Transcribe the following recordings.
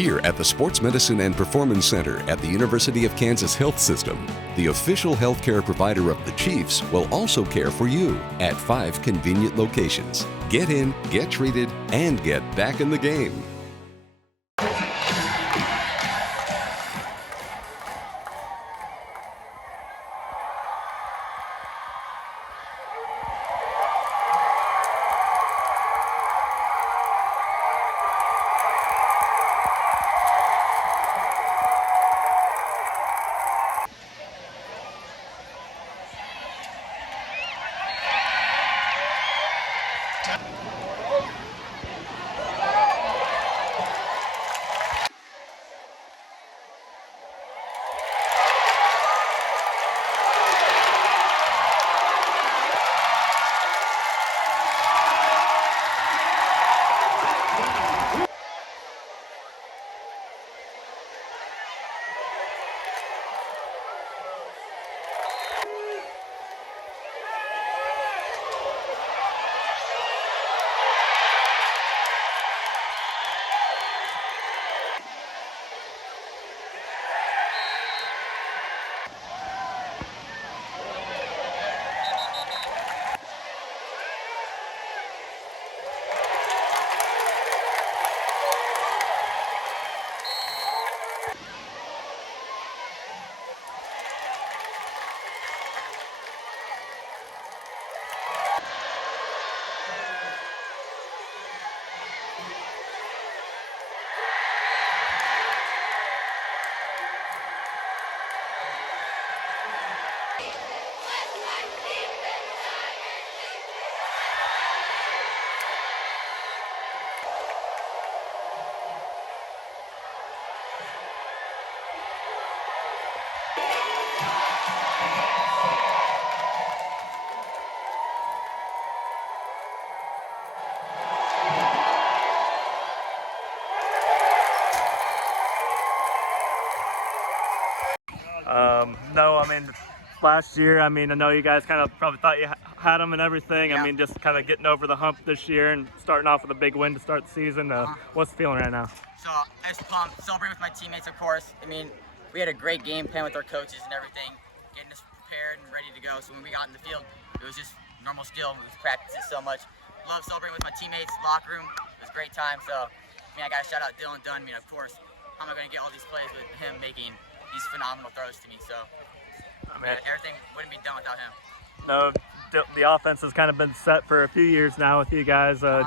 Here at the Sports Medicine and Performance Center at the University of Kansas Health System, the official healthcare provider of the Chiefs will also care for you at 5 convenient locations. Get in, get treated, and get back in the game. No, I mean, last year, I know you guys kind of probably thought you had them and everything. Yeah. I mean, just kind of getting over the hump this year and starting off with a big win to start the season. What's the feeling right now? So I was pumped, celebrating with my teammates, of course. I mean, we had a great game plan with our coaches and everything, getting us prepared and ready to go. So when we got in the field, it was just normal skill. We practiced it so much. Love celebrating with my teammates, locker room. It was a great time. So, I got to shout out Dylan Dunn. Of course, how am I going to get all these plays with him making these phenomenal throws to me? So, everything wouldn't be done without him. No, the offense has kind of been set for a few years now with you guys. How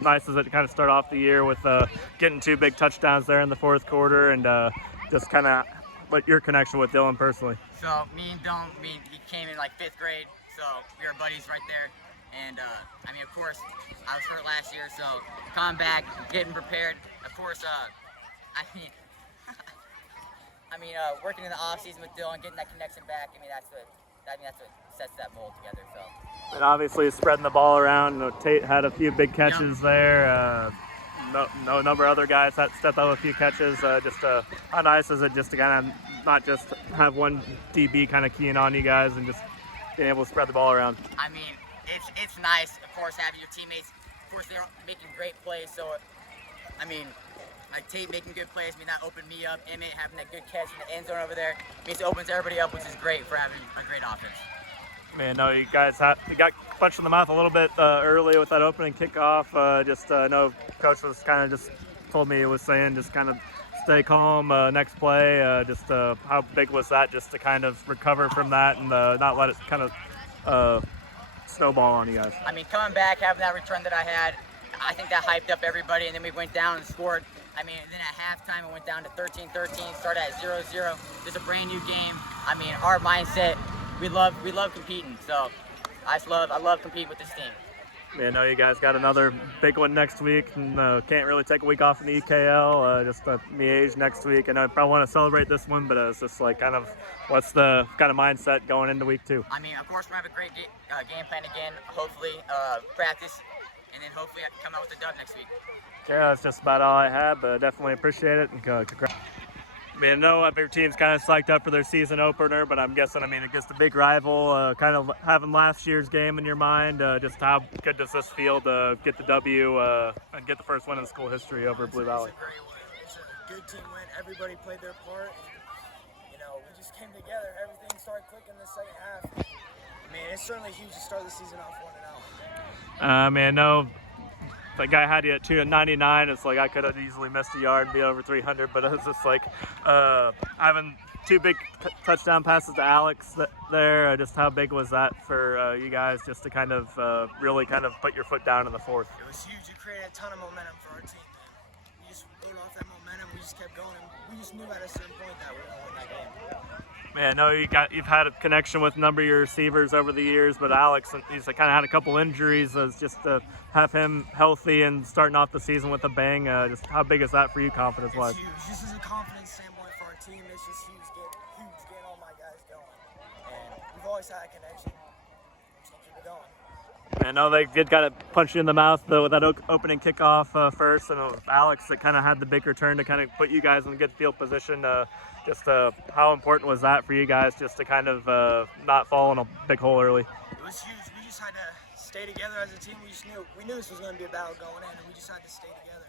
nice is it to kind of start off the year with getting 2 big touchdowns there in the fourth quarter, and just kind of what your connection with Dylan personally? So me and Dylan, he came in like 5th grade, so we were buddies right there. And of course, I was hurt last year, so coming back, getting prepared. Of course, working in the off season with Dylan, getting that connection back. That's what sets that mold together. So. And obviously spreading the ball around. Tate had a few big catches there. No number of other guys had stepped up a few catches. How nice is it just to kind of not just have one DB kind of keying on you guys and just being able to spread the ball around? It's nice, of course, having your teammates. Of course, they're making great plays. So, like Tate making good plays, that opened me up. Emmett having that good catch in the end zone over there means it opens everybody up, which is great for having a great offense. No, you guys you got punched in the mouth a little bit early with that opening kickoff. No, coach was kind of just told me, was saying just kind of stay calm next play. How big was that just to kind of recover from that and not let it kind of snowball on you guys? Coming back, having that return that I had, I think that hyped up everybody, and then we went down and scored. And then at halftime it went down to 13-13, started at 0-0. It's a brand new game. Our mindset, we love competing. So I love competing with this team. I know you guys got another big one next week, and can't really take a week off in the EKL. Miege next week. I know I probably want to celebrate this one, but it's just like kind of what's the kind of mindset going into week 2? Of course, we're going to have a great game plan again. Hopefully, practice, and then hopefully I can come out with a dub next week. Yeah, that's just about all I had, but definitely appreciate it, and congrats. I mean, I know every team's kind of psyched up for their season opener, but I'm guessing, I mean, against a big rival, kind of having last year's game in your mind, just how good does this feel to get the W and get the first win in school history over Blue Valley? It's a great win. It's a good team win. Everybody played their part. And, we just came together. Everything started clicking in the second half. I mean, it's certainly huge to start the season off 1-0. I mean, I know the guy had you at 299. It's like I could have easily missed a yard and be over 300, but it was just like having two big touchdown passes to Alex there. Just how big was that for you guys, just to kind of really kind of put your foot down in the fourth? It was huge. It created a ton of momentum for our team, man. We just rode off that momentum. We just kept going, and we just knew at a certain point that we were going to win that game. Man, I know you've had a connection with a number of your receivers over the years, but Alex, he's kind of had a couple injuries. Just to have him healthy and starting off the season with a bang, just how big is that for you, confidence-wise? It's huge. Just as a confidence standpoint for our team, it's just huge getting all my guys going. And we've always had a connection. Just keep it going. I know they did kind of punch you in the mouth though with that opening kickoff first, and it was Alex that kind of had the big return to kind of put you guys in good field position. Just how important was that for you guys, just to kind of not fall in a big hole early? It was huge. We just had to stay together as a team. We knew this was going to be a battle going in, and we just had to stay together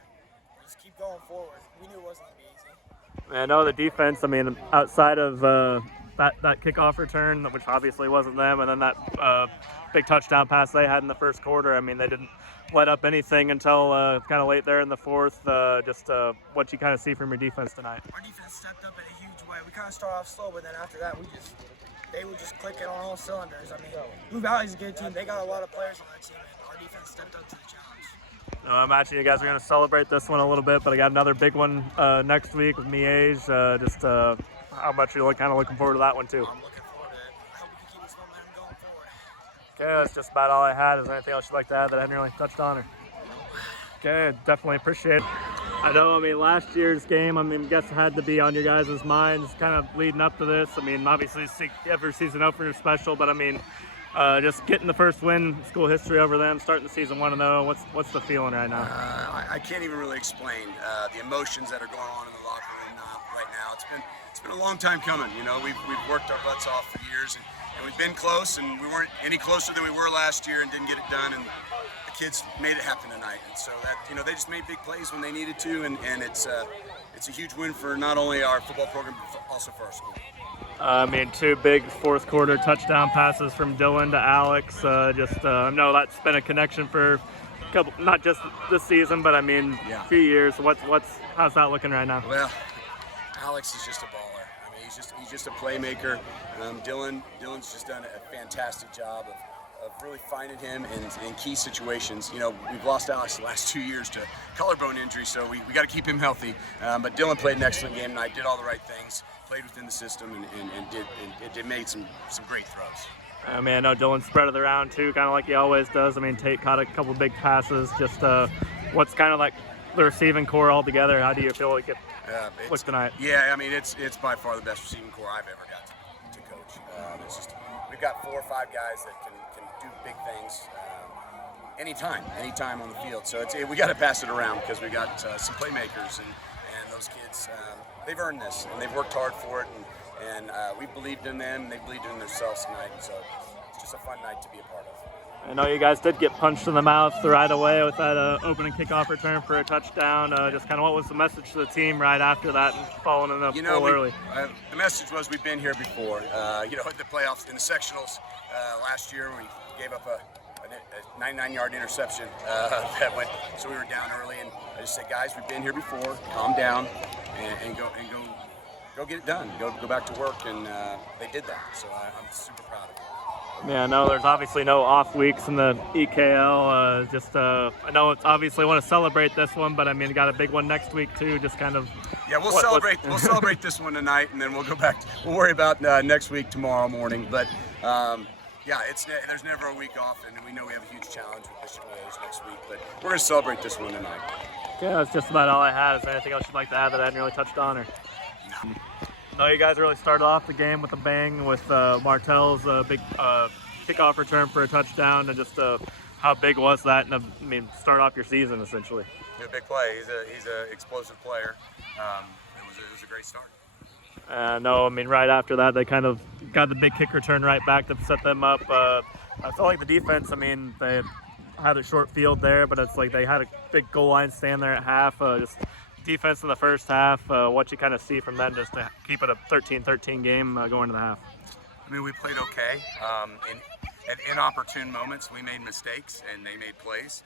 and just keep going forward. We knew it wasn't going to be easy. I know the defense, I mean, outside of that kickoff return, which obviously wasn't them, and then that big touchdown pass they had in the first quarter, I mean, they didn't let up anything until kind of late there in the fourth. Just what you kind of see from your defense tonight. Our defense stepped up in a huge way. We kind of started off slow, but then after that, they were just clicking on all cylinders. I mean, Blue Valley's a good team. They got a lot of players on that team, and our defense stepped up to the challenge. I imagine you guys are going to celebrate this one a little bit, but I got another big one next week with Miege. Just how much you're kind of looking forward to that one too. I'm looking forward to it. I hope we can keep this momentum going forward. Okay, that's just about all I had. Is there anything else you'd like to add that I hadn't really touched on? Okay, definitely appreciate it. I know, I mean, last year's game, I mean, I guess it had to be on your guys' minds kind of leading up to this. I mean, obviously every season opener is special, but I mean, just getting the first win in school history over them, starting the season 1-0, what's the feeling right now? I can't even really explain the emotions that are going on in the locker room right now. It's been a long time coming. We've worked our butts off for years, and we've been close, and we weren't any closer than we were last year and didn't get it done. And the kids made it happen tonight, and so that they just made big plays when they needed to, and it's a huge win for not only our football program but also for our school. I mean, two big fourth quarter touchdown passes from Dylan to Alex. I know that's been a connection for a couple, not just this season, but I mean, a few years. How's that looking right now? Well, Alex is just a baller. I mean, he's just a playmaker. Dylan's just done a fantastic job of really finding him in key situations. We've lost Alex the last 2 years to collarbone injury, so we got to keep him healthy. But Dylan played an excellent game tonight, did all the right things, played within the system, and made some great throws. I mean, I know Dylan spread it around too, kind of like he always does. I mean, Tate caught a couple big passes. Just what's kind of like the receiving core altogether? How do you feel like it looks tonight? Yeah, I mean, it's by far the best receiving core I've ever got to coach. It's just we've got 4 or 5 guys that can do big things anytime on the field. So we got to pass it around because we got some playmakers, and those kids, they've earned this, and they've worked hard for it, and we believed in them, and they believed in themselves tonight. And so it's just a fun night to be a part of. I know you guys did get punched in the mouth right away with that opening kickoff return for a touchdown. Just kind of what was the message to the team right after that and following in the goal early? The message was we've been here before. At the playoffs, in the sectionals last year, we gave up a 99-yard interception that went, so we were down early. And I just said, guys, we've been here before. Calm down and go get it done. Go back to work, and they did that. So I'm super proud of them. Yeah, no, there's obviously no off weeks in the EKL. I know it's obviously want to celebrate this one, but I mean, got a big one next week too. Just kind of. Yeah, we'll celebrate this one tonight, and then we'll go back. We'll worry about next week tomorrow morning. But there's never a week off, and we know we have a huge challenge with Bishop Mills next week. But we're going to celebrate this one tonight. Yeah, that's just about all I had. Is there anything else you'd like to add that I hadn't really touched on? Or? No. No, you guys really started off the game with a bang with Martell's big kickoff return for a touchdown, and just how big was that? And start off your season essentially. A big play. He's an explosive player. It was a great start. No, I mean, right after that, they kind of got the big kick return right back to set them up. I felt like the defense, I mean, they had a short field there, but it's like they had a big goal line stand there at half. Just defense in the first half, what you kind of see from them just to keep it a 13-13 game going to the half. I mean, we played okay. At inopportune moments, we made mistakes and they made plays.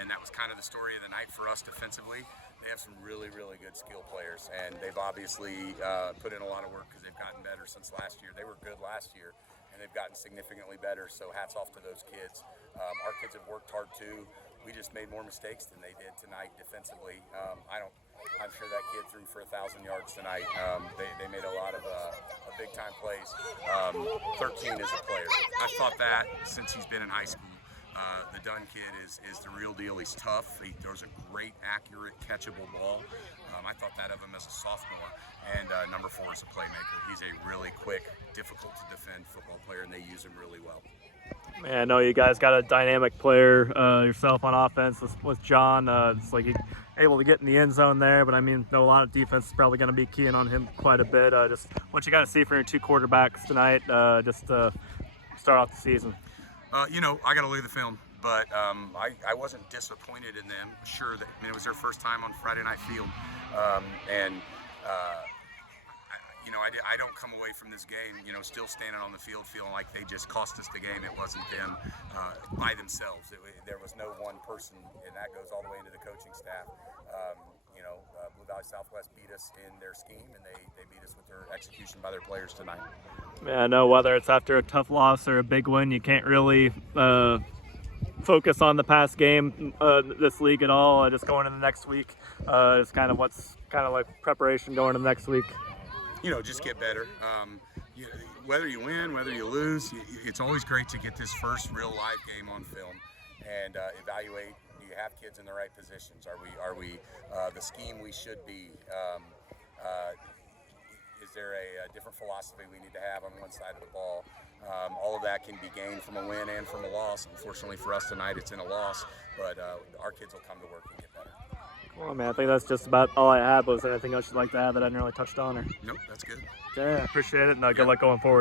And that was kind of the story of the night for us defensively. They have some really, really good skill players, and they've obviously put in a lot of work because they've gotten better since last year. They were good last year, and they've gotten significantly better, so hats off to those kids. Our kids have worked hard too. We just made more mistakes than they did tonight defensively. I'm sure that kid threw for 1,000 yards tonight. They made a lot of big-time plays. 13 is a player. I've thought that since he's been in high school. The Dunn kid is the real deal. He's tough. He throws a great, accurate, catchable ball. I thought that of him as a sophomore. And number 4 is a playmaker. He's a really quick, difficult to defend football player, and they use him really well. Man, I know you guys got a dynamic player yourself on offense with John. It's like he's able to get in the end zone there, but I mean, a lot of defense is probably going to be keying on him quite a bit. Just what you got to see from your 2 quarterbacks tonight, just to start off the season. I got to look at the film, but I wasn't disappointed in them. Sure, it was their first time on Friday Night Field, I don't come away from this game, still standing on the field feeling like they just cost us the game. It wasn't them by themselves. There was no one person, and that goes all the way into the coaching staff. Blue Valley Southwest beat us in their scheme, and they beat us with their execution by their players tonight. Yeah, I know whether it's after a tough loss or a big win, you can't really focus on the past game, this league at all. Just going into the next week is kind of what's kind of like preparation going into the next week. Just get better. Whether you win, whether you lose, it's always great to get this first real live game on film and evaluate. Do you have kids in the right positions? Are we the scheme we should be? Is there a different philosophy we need to have on one side of the ball? All of that can be gained from a win and from a loss. Unfortunately for us tonight, it's in a loss, but our kids will come to work and get better. Well, man, I think that's just about all I had. Was there anything else you'd like to add that I didn't really touched on? Or? Nope, that's good. Yeah, appreciate it, and good luck going forward.